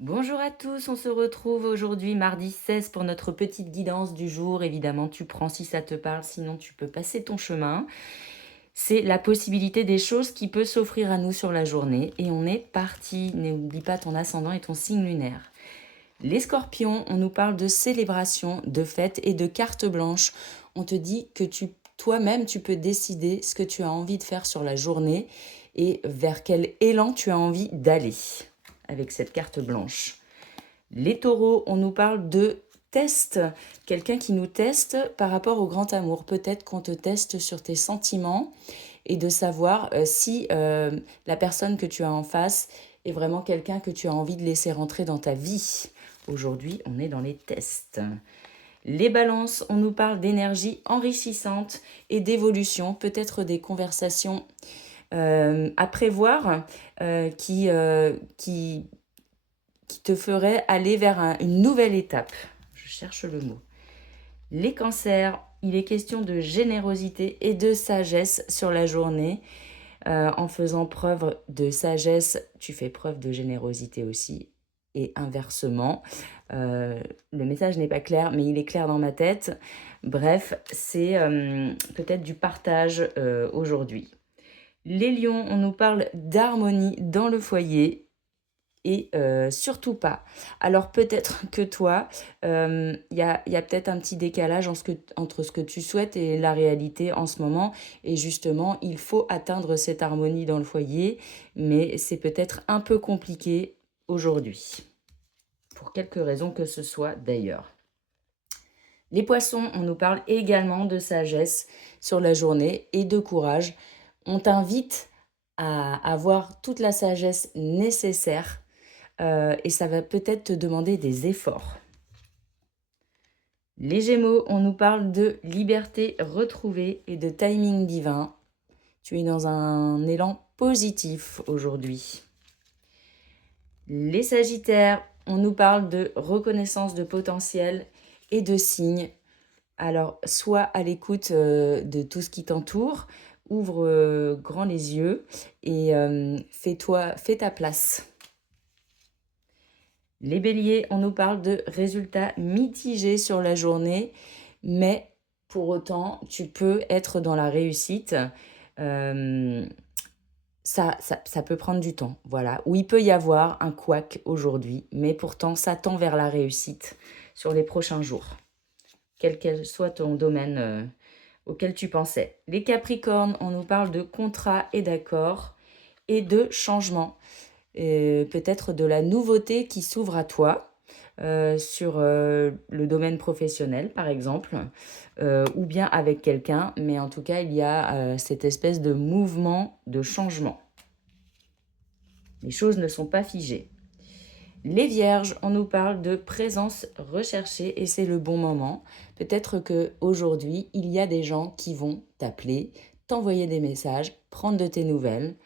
Bonjour à tous, on se retrouve aujourd'hui mardi 16 pour notre petite guidance du jour. Évidemment, tu prends si ça te parle, sinon tu peux passer ton chemin. C'est la possibilité des choses qui peut s'offrir à nous sur la journée et on est parti. N'oublie pas ton ascendant et ton signe lunaire. Les scorpions, on nous parle de célébration, de fête et de carte blanche. On te dit que toi-même, tu peux décider ce que tu as envie de faire sur la journée et vers quel élan tu as envie d'aller avec cette carte blanche. Les taureaux, on nous parle de test, quelqu'un qui nous teste par rapport au grand amour. Peut-être qu'on te teste sur tes sentiments et de savoir si la personne que tu as en face est vraiment quelqu'un que tu as envie de laisser rentrer dans ta vie. Aujourd'hui, on est dans les tests. Les balances, on nous parle d'énergie enrichissante et d'évolution, peut-être des conversations à prévoir qui te feraient aller vers une nouvelle étape. Je cherche le mot. Les cancers, il est question de générosité et de sagesse sur la journée. En faisant preuve de sagesse, tu fais preuve de générosité aussi. Et inversement, le message n'est pas clair, mais il est clair dans ma tête. Bref, c'est peut-être du partage aujourd'hui. Les lions, on nous parle d'harmonie dans le foyer et surtout pas. Alors peut-être que toi, y a peut-être un petit décalage entre ce que tu souhaites et la réalité en ce moment. Et justement, il faut atteindre cette harmonie dans le foyer, mais c'est peut-être un peu compliqué aujourd'hui, pour quelque raison que ce soit d'ailleurs. Les poissons, on nous parle également de sagesse sur la journée et de courage. On t'invite à avoir toute la sagesse nécessaire et ça va peut-être te demander des efforts. Les Gémeaux, on nous parle de liberté retrouvée et de timing divin. Tu es dans un élan positif aujourd'hui. Les Sagittaires, on nous parle de reconnaissance de potentiel et de signes. Alors, sois à l'écoute de tout ce qui t'entoure, ouvre grand les yeux et fais ta place. Les béliers, on nous parle de résultats mitigés sur la journée, mais pour autant, tu peux être dans la réussite. Euh, ça peut prendre du temps, voilà. Ou il peut y avoir un couac aujourd'hui, mais pourtant, ça tend vers la réussite sur les prochains jours, quel soit ton domaine auquel tu pensais. Les capricornes, on nous parle de contrats et d'accords et de changements. Peut-être de la nouveauté qui s'ouvre à toi sur le domaine professionnel, par exemple, ou bien avec quelqu'un, mais en tout cas, il y a cette espèce de mouvement de changement. Les choses ne sont pas figées. Les vierges, on nous parle de présence recherchée et c'est le bon moment. Peut-être qu'aujourd'hui, il y a des gens qui vont t'appeler, t'envoyer des messages, prendre de tes nouvelles.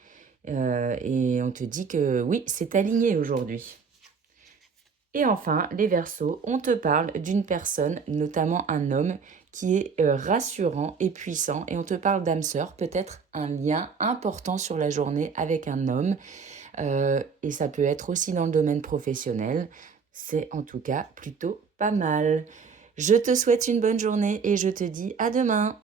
Et on te dit que oui, c'est aligné aujourd'hui. Et enfin, les Verseaux, on te parle d'une personne, notamment un homme, qui est rassurant et puissant. Et on te parle d'âme sœur, peut-être un lien important sur la journée avec un homme. Et ça peut être aussi dans le domaine professionnel. C'est en tout cas plutôt pas mal. Je te souhaite une bonne journée et je te dis à demain.